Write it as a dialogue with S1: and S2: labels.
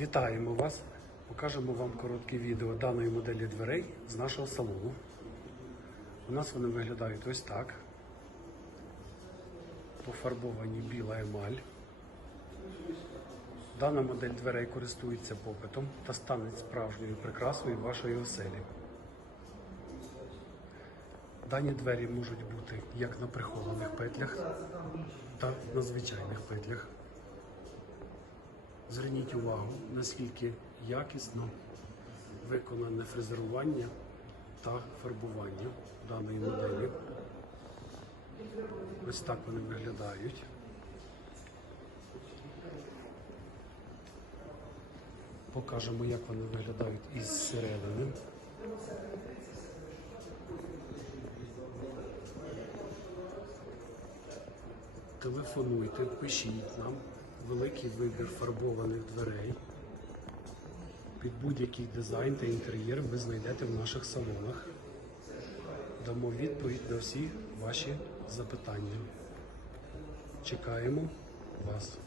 S1: Вітаємо вас! Покажемо вам коротке відео даної моделі дверей з нашого салону. У нас вони виглядають ось так. Пофарбовані біла емаль. Дана модель дверей користується попитом та стане справжньою прикрасою вашої оселі. Дані двері можуть бути як на прихованих петлях, так і на звичайних петлях. Зверніть увагу, наскільки якісно виконане фрезерування та фарбування даної моделі. Ось так вони виглядають. Покажемо, як вони виглядають із середини. Телефонуйте, пишіть нам великий вибір фарбованих дверей. Під будь-який дизайн та інтер'єр ви знайдете в наших салонах. Дамо відповідь на всі ваші запитання. Чекаємо вас.